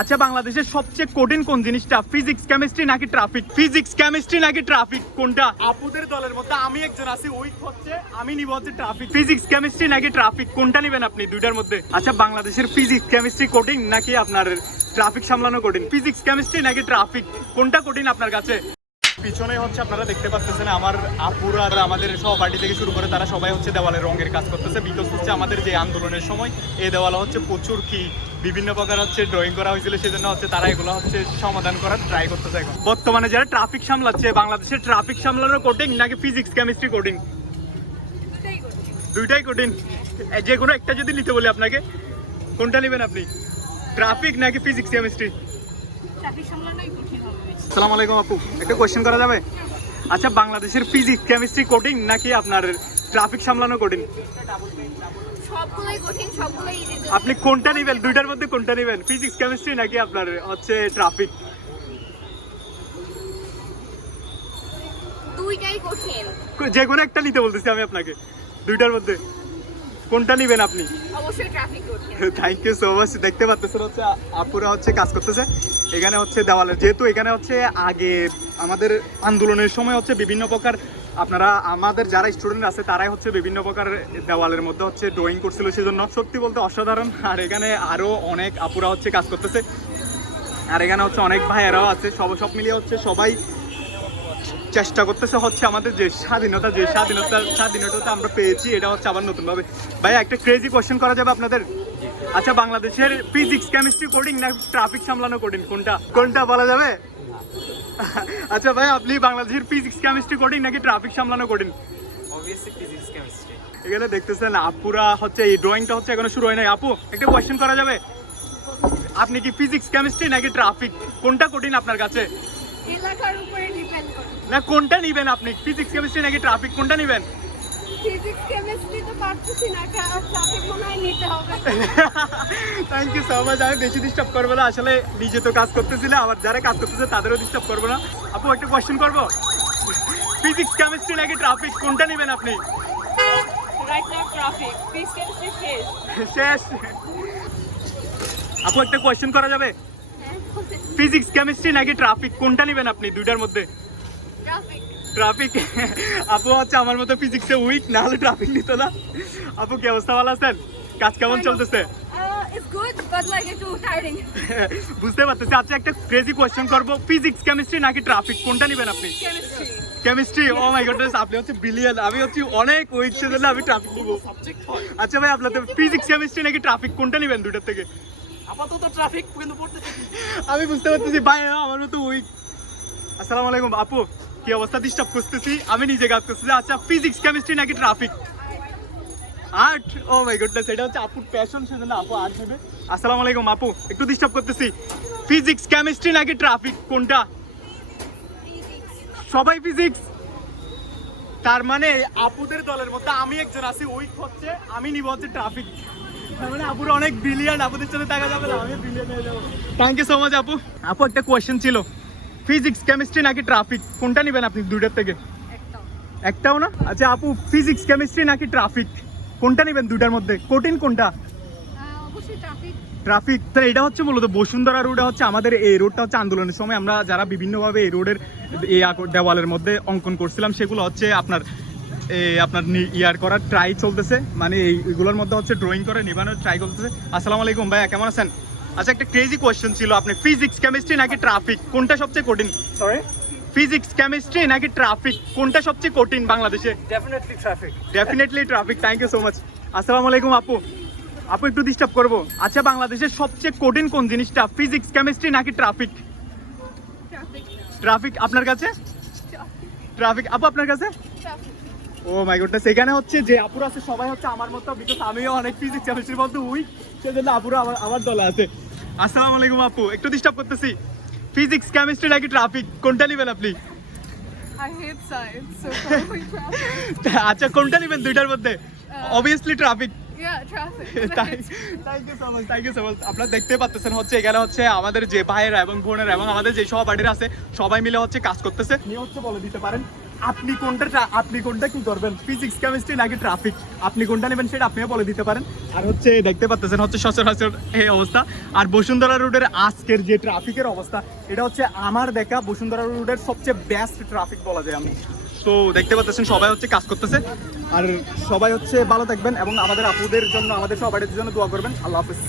আচ্ছা বাংলাদেশের সবচেয়ে কঠিন কোন জিনিসটা, ফিজিক্স কেমিস্ট্রি নাকি ট্রাফিক? ফিজিক্স কেমিস্ট্রি নাকি ট্রাফিক কোনটা? আপুদের দলের মধ্যে আমি একজন আছি, উইক হচ্ছে, আমি নিব হচ্ছে ট্রাফিক। ফিজিক্স কেমিস্ট্রি নাকি ট্রাফিক কোনটা নেবেন আপনি দুইটার মধ্যে? আচ্ছা বাংলাদেশের ফিজিক্স কেমিস্ট্রি কঠিন নাকি আপনার ট্রাফিক সামলানো কঠিন? ফিজিক্স কেমিস্ট্রি নাকি ট্রাফিক কোনটা কঠিন আপনার কাছে? পিছনে হচ্ছে আপনারা দেখতে পাচ্ছেন আমার আপুরা আর আমাদের সহপাঠী থেকে শুরু করে তারা সবাই হচ্ছে দেওয়ালে রঙের কাজ করতেছে, বিকজ হচ্ছে আমাদের যে আন্দোলনের সময় এই দেওয়ালে হচ্ছে প্রচুর কি বিভিন্ন প্রকার হচ্ছে ড্রয়িং করা হয়েছিল, সেজন্য হচ্ছে তারা এগুলো হচ্ছে সমাধান করার ট্রাই করতেছে। এখন বর্তমানে যারা ট্রাফিক সামলাচ্ছে, বাংলাদেশের ট্রাফিক সামলানো কঠিন নাকি ফিজিক্স কেমিস্ট্রি কঠিন? দুইটাই কঠিন। যে কোনো একটা যদি নিতে বলি আপনাকে, কোনটা নেবেন আপনি, ট্রাফিক নাকি ফিজিক্স কেমিস্ট্রি? আসসালামু আলাইকুম আপু, একটা কোয়েশ্চেন করা যাবে? আচ্ছা বাংলাদেশের ফিজিক্স কেমিস্ট্রি কঠিন নাকি আপনার ট্রাফিক সামলানো কঠিন? আপনি কোনটা নেবেন দুইটার মধ্যে, কোনটা নেবেন, ফিজিক্স কেমিস্ট্রি নাকি আপনার হচ্ছে ট্রাফিক? দুইটাই কঠিন, যে কোনো একটা নিতে বলতেছি আমি আপনাকে, দুইটার মধ্যে কোনটা নেবেন আপনি? অবশ্যই ট্রাফিক কঠিন। Thank you so much. দেখতে পাচ্ছেন হচ্ছে আপুরা হচ্ছে কাজ করতেছে এখানে হচ্ছে দেওয়ালে, যেহেতু এখানে হচ্ছে আগে আমাদের আন্দোলনের সময় হচ্ছে বিভিন্ন প্রকার আপনারা আমাদের যারা স্টুডেন্ট আছে তারাই হচ্ছে বিভিন্ন প্রকার দেওয়ালের মধ্যে হচ্ছে ড্রয়িং করছিল, সেজন্য সত্যি বলতে অসাধারণ। আর এখানে আরও অনেক আপুরা হচ্ছে কাজ করতেছে, আর এখানে হচ্ছে অনেক ভাইয়েরাও আছে, সব মিলিয়ে হচ্ছে সবাই চেষ্টা করতেছে হচ্ছে আমাদের যে স্বাধীনতা আমরা পেয়েছি এটা হচ্ছে আবার নতুন ভাবে। ভাই একটা ক্রেজি কোশ্চেন করা যাবে আপনাদের? আচ্ছা বাংলাদেশের ফিজিক্স কেমিস্ট্রি কোডিং না ট্রাফিক সামলানো কোডিং কোনটা বলা যাবে? আচ্ছা ভাই আপনি বাংলাদেশের ফিজিক্স কেমিস্ট্রি কোডিং নাকি ট্রাফিক সামলানো কোডিং? Obviously physics chemistry. এখানে দেখতেছেন আপুরা হচ্ছে এই ড্রয়িংটা হচ্ছে এখনো শুরু হয় নাই। আপু একটা কোয়েশ্চেন করা যাবে? আপনি কি ফিজিক্স কেমিস্ট্রি নাকি ট্রাফিক কোনটা কঠিন আপনার কাছে? এলাকার উপরে ডিপেন্ড করে। না কোনটা নেবেন আপনি, ফিজিক্স কেমিস্ট্রি নাকি ট্রাফিক কোনটা নেবেন? ফিজিক্স কেমিস্ট্রি তো পারতেছি না, ট্রাফিক মনে হয় নিতে হবে। Thank you so much. আমি বেশি ডিস্টার্ব করবো না, আসলে নিজে তো কাজ করতেছিলে, আবার যারা কাজ করতেছে তাদেরও ডিস্টার্ব করবো না। আপু একটা কোয়েশ্চেন করবো, ফিজিক্স কেমিস্ট্রি নাকি ট্রাফিক কোনটা নেবেন আপনি? Right now traffic, physics chemistry শেষ। আপু একটা কোয়েশ্চেন করা যাবে? ফিজিক্স কেমিস্ট্রি নাকি ট্রাফিক কোনটা নেবেন আপনি দুইটার মধ্যে? ট্রাফিক। ট্রাফিক। আপু হচ্ছে আমার মতো ফিজিক্সে উইক, না হলে ট্রাফিক নিত না। আপু কি অবস্থা, ভালো আছেন? কাজ কেমন চলতেছে? It's good but like it's too tiring. বুঝতে পারতেছি। আচ্ছা একটা ক্রেজি কোয়েশ্চেন করবো, ফিজিক্স কেমিস্ট্রি নাকি ট্রাফিক কোনটা নেবেন আপনি? Chemistry. Chemistry. Oh my goodness, আপনি হচ্ছে ব্রিলিয়ান্ট, আমি হচ্ছে অনেক উইক, সেজন্য আমি ট্রাফিক নিব। আচ্ছা ভাই আপনাদের ফিজিক্স কেমিস্ট্রি নাকি ট্রাফিক কোনটা নেবেন দুইটার থেকে? আপাতত ট্রাফিক কিন্তু পড়তেছি। আমি বুঝতে পারতেছি ভাই আমার মতো উইক। আসসালামু আলাইকুম আপু, কি অবস্থা, ডিস্টার্ব করতেছি? আমি নিজে কাজ করতেছি। আচ্ছা ফিজিক্স কেমিস্ট্রি নাকি traffic? Art. Oh my goodness, এটা হচ্ছে আপুর প্যাশন, সেজন্য আপু আর্ট নেবে। আসসালামু আলাইকুম আপু, একটু ডিস্টার্ব করতেছি, ফিজিক্স কেমিস্ট্রি নাকি ট্রাফিক কোনটা? সবাই ফিজিক্স। তার মানে আপুদের দলের মধ্যে আমি একজন আছি, উইক হচ্ছে, আমি নিব হচ্ছে ট্রাফিক। তার মানে আপুর অনেক ব্রিলিয়ান্ট, আপুদের সাথে দেখা যাবে না, আমি ব্রিলিয়ান্ট হয়ে যাবো। থ্যাংক ইউ সো মাচ আপু। আপু একটা কোয়েশ্চেন ছিল, ফিজিক্স কেমিস্ট্রি নাকি ট্রাফিক কোনটা নেবেন আপনি দুইটার থেকে? একটাও না? আচ্ছা আপু ফিজিক্স কেমিস্ট্রি নাকি ট্রাফিক কোনটা নেবেন দুইটার মধ্যে, কঠিন কোনটা? অবশ্যই ট্রাফিক। ট্রাফিক। তাহলে এটা হচ্ছে মূলত বসুন্ধরা রোড, হচ্ছে আমাদের এই রোডটা হচ্ছে আন্দোলনের সময় আমরা যারা বিভিন্নভাবে এই রোডের এই দেওয়ালের মধ্যে অঙ্কন করছিলাম, সেগুলো হচ্ছে আপনার ইয়ার করার ট্রাই চলতেছে, মানে এইগুলোর মধ্যে হচ্ছে ড্রয়িং করে নিবানোর ট্রাই করতেছে। আসসালামু আলাইকুম ভাইয়া, কেমন আছেন? আচ্ছা একটা ক্রেজি কোয়েশ্চেন ছিল, আপনি ফিজিক্স কেমিস্ট্রি নাকি ট্রাফিক কোনটা সবচেয়ে কঠিন? সরি, ফিজিক্স কেমিস্ট্রি নাকি ট্রাফিক কোনটা সবচেয়ে কঠিন বাংলাদেশে? Definitely traffic. Definitely traffic. Thank you so much. আসসালামু আলাইকুম আপু, আপু একটু ডিস্টার্ব করবো? আচ্ছা বাংলাদেশের সবচেয়ে কঠিন কোন জিনিসটা, ফিজিক্স কেমিস্ট্রি নাকি ট্রাফিক? ট্রাফিক। ট্রাফিক আপনার কাছে? ট্রাফিক। আপু আপনার কাছে? ট্রাফিক। ও মাই গডনেস, এখানে হচ্ছে যে আপুরা আছে সবাই হচ্ছে আমার মতো, বিকজ আমিও অনেক ফিজিক্স কেমিস্ট্রির মধ্যে উইক, সেজন্য আপুরা আমার দলে আছে। আসসালামু আলাইকুম আপু, একটু ডিস্টার্ব করতেছি, ফিজিক্স কেমিস্ট্রি নাকি ট্রাফিক কোনটা নেবেন আপনি? I hate science, so probably traffic. আচ্ছা কোনটা নেবেন দুইটার মধ্যে? Obviously traffic. Yeah, traffic. Thank you so much. আপনারা দেখতে পাচ্ছেন হচ্ছে এখানে হচ্ছে আমাদের যে ভাইয়েরা এবং বোনেরা এবং আমাদের যে সহপাঠীরা আছে সবাই মিলে হচ্ছে কাজ করতেছে। নিয়ে হচ্ছে বলে দিতে পারেন আপনি কোনটা কি করবেন, ফিজিক্স কেমিস্ট্রি নাকি ট্রাফিক? আপনি কোনটা নেবেন সেটা আপনিও বলে দিতে পারেন। আর হচ্ছে দেখতে পাচ্ছেন হচ্ছে সচরাচর এই অবস্থা। আর বসুন্ধরা রোডের আজকের যে ট্রাফিকের অবস্থা, এটা হচ্ছে আমার দেখা বসুন্ধরা রোডের সবচেয়ে বেস্ট ট্রাফিক বলা যায় আমি। তো দেখতে পাচ্ছেন সবাই হচ্ছে কাজ করতেছে, আর সবাই হচ্ছে ভালো থাকবেন এবং আমাদের আপুদের জন্য, আমাদের সবাইয়ের জন্য দোয়া করবেন। আল্লাহ হাফেজ।